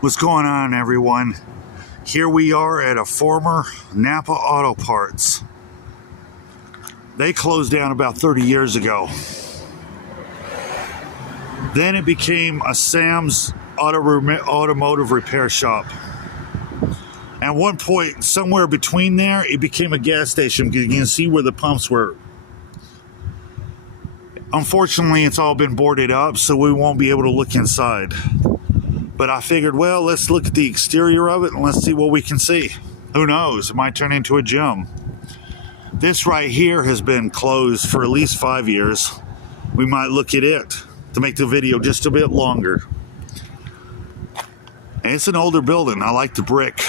What's going on, everyone? Here we are at a former Napa Auto Parts. They closed down about 30 years ago. Then it became a Sam's automotive repair shop. At one point, somewhere between there, it became a gas station because you can see where the pumps were. Unfortunately, it's all been boarded up, so we won't be able to look inside. But I figured, well, let's look at the exterior of it and let's see what we can see. Who knows? It might turn into a gym. This right here has been closed for at least 5 years. We might look at it to make the video just a bit longer. And it's an older building. I like the brick.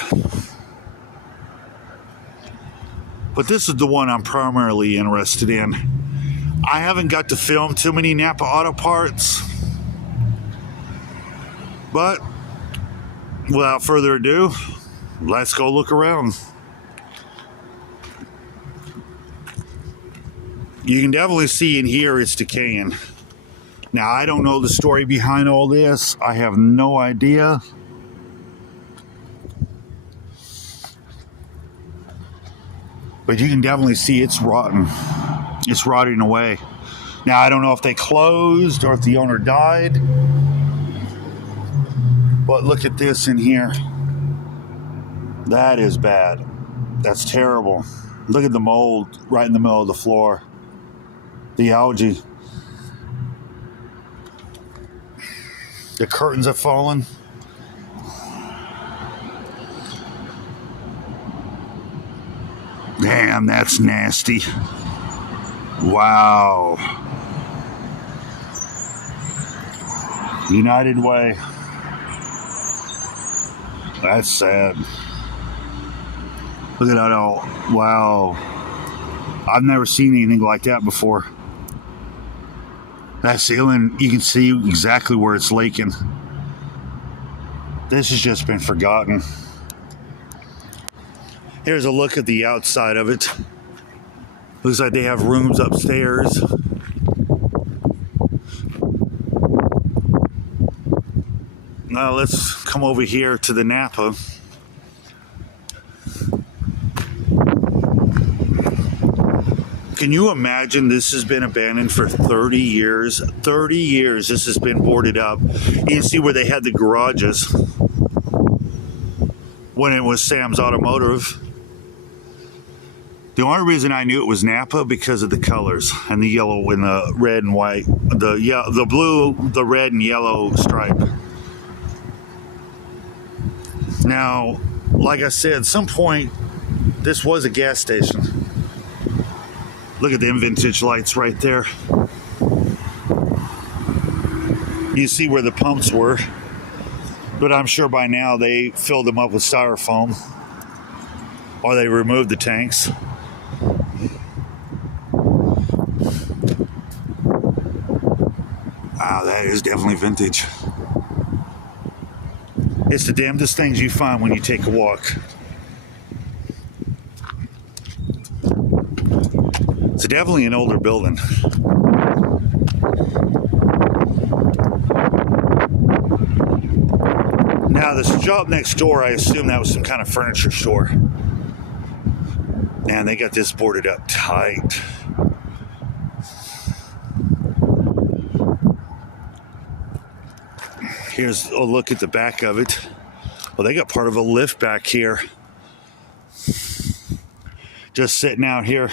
But this is the one I'm primarily interested in. I haven't got to film too many Napa Auto Parts. But without further ado, let's go look around. You can definitely see in here it's decaying. Now, I don't know the story behind all this. I have no idea. But you can definitely see it's rotten. It's rotting away. Now, I don't know if they closed or if the owner died. But look at this in here. That is bad. That's terrible. Look at the mold right in the middle of the floor. The algae. The curtains have fallen. Damn, that's nasty. Wow. United Way. That's sad. Look at that all. Wow. I've never seen anything like that before. That ceiling, you can see exactly where it's leaking. This has just been forgotten. Here's a look at the outside of it. Looks like they have rooms upstairs. Now let's come over here to the Napa. Can you imagine this has been abandoned for 30 years? 30 years this has been boarded up. You can see where they had the garages when it was Sam's Automotive. The only reason I knew it was Napa because of the colors and the yellow and the red and white, the blue, the red and yellow stripe. Now, like I said, at some point, this was a gas station. Look at them vintage lights right there. You see where the pumps were, but I'm sure by now they filled them up with styrofoam or they removed the tanks. Wow, that is definitely vintage. It's the damnedest things you find when you take a walk. It's definitely an older building. Now, this shop next door, I assume that was some kind of furniture store. And they got this boarded up tight. Here's a look at the back of it. Well, they got part of a lift back here. Just sitting out here.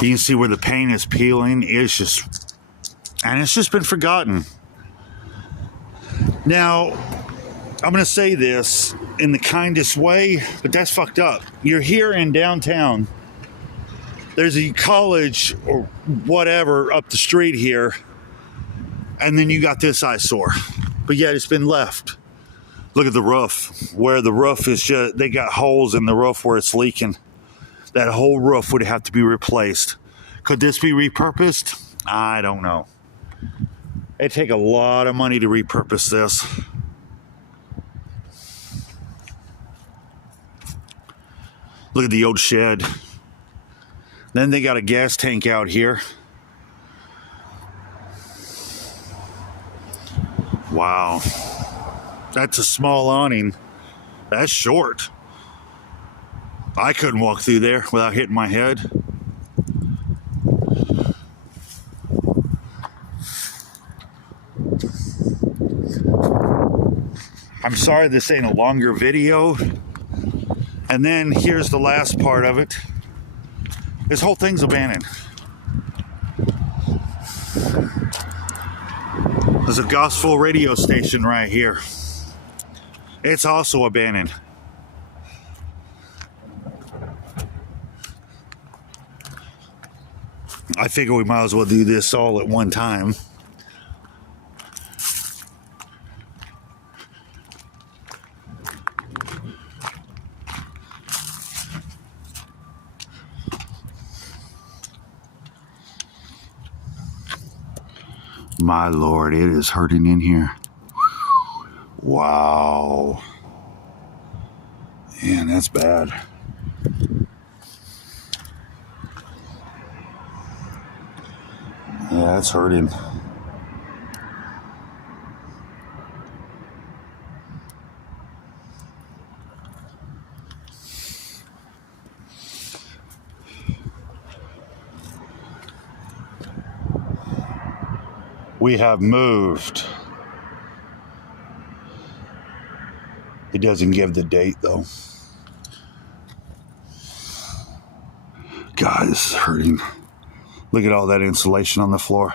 You can see where the paint is peeling. It's just been forgotten. Now, I'm going to say this in the kindest way, but that's fucked up. You're here in downtown. There's a college or whatever up the street here, and then you got this eyesore. But yet it's been left. Look at the roof. Where the roof is just, they got holes in the roof where it's leaking. That whole roof would have to be replaced. Could this be repurposed? I don't know. It'd take a lot of money to repurpose this. Look at the old shed. Then they got a gas tank out here. Wow. That's a small awning. That's short. I couldn't walk through there without hitting my head. I'm sorry this ain't a longer video. And then here's the last part of it. This whole thing's abandoned. There's a gospel radio station right here. It's also abandoned. I figure we might as well do this all at one time. My Lord, it is hurting in here. Wow. Man, that's bad. Yeah, that's hurting. We have moved. It doesn't give the date though. God, this is hurting. Look at all that insulation on the floor.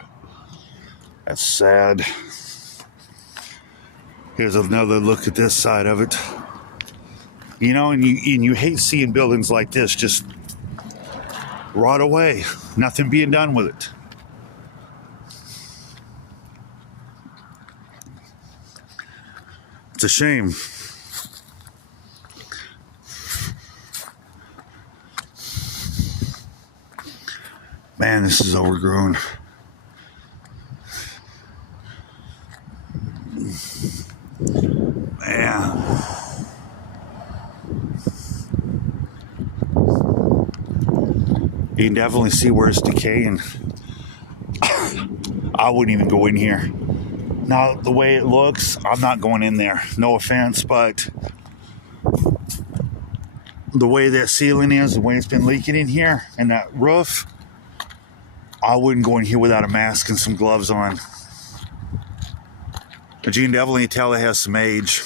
That's sad. Here's another look at this side of it. You know, and you hate seeing buildings like this just rot away. Nothing being done with it. It's a shame. Man, this is overgrown. Man. You can definitely see where it's decaying. I wouldn't even go in here. Now, the way it looks, I'm not going in there. No offense, but the way that ceiling is, the way it's been leaking in here, and that roof, I wouldn't go in here without a mask and some gloves on. But you can definitely tell it has some age.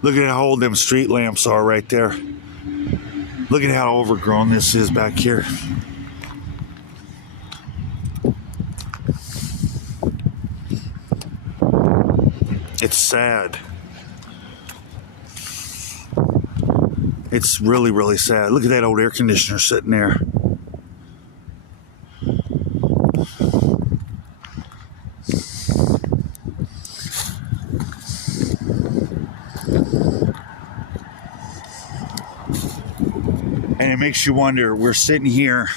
Look at how old them street lamps are right there. Look at how overgrown this is back here. It's sad. It's really, really sad. Look at that old air conditioner sitting there. And it makes you wonder, we're sitting here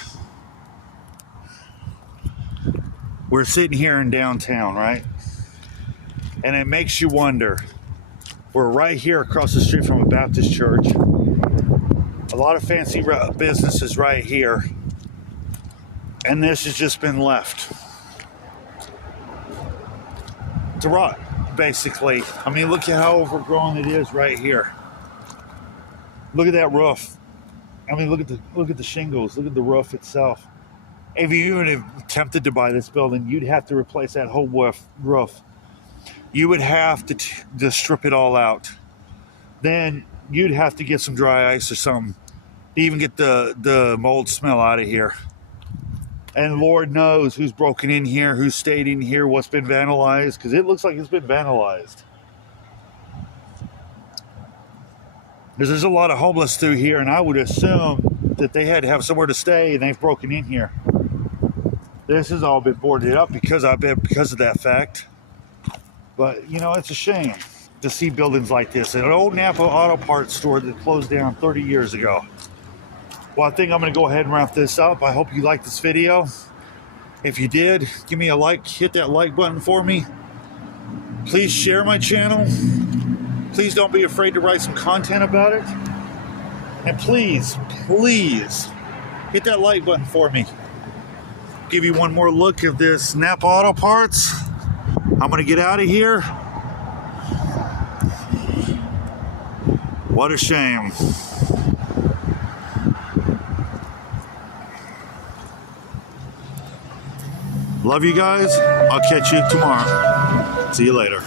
in downtown, right? And it makes you wonder, we're right here across the street from a Baptist church. A lot of fancy businesses right here. And this has just been left to rot, basically. I mean, look at how overgrown it is right here. Look at that roof. I mean, look at the shingles. Look at the roof itself. If you even attempted to buy this building, you'd have to replace that whole roof. You would have to strip it all out. Then you'd have to get some dry ice or something to even get the mold smell out of here. And Lord knows who's broken in here, who's stayed in here, what's been vandalized, because it looks like it's been vandalized. Because there's a lot of homeless through here, and I would assume that they had to have somewhere to stay, and they've broken in here. This has all been boarded up because of that fact. But, you know, it's a shame to see buildings like this. An old Napa Auto Parts store that closed down 30 years ago. Well, I think I'm going to go ahead and wrap this up. I hope you liked this video. If you did, give me a like. Hit that like button for me. Please share my channel. Please don't be afraid to write some content about it. And please, please, hit that like button for me. give you one more look of this Napa Auto Parts. I'm gonna get out of here. What a shame. Love you guys. I'll catch you tomorrow. See you later.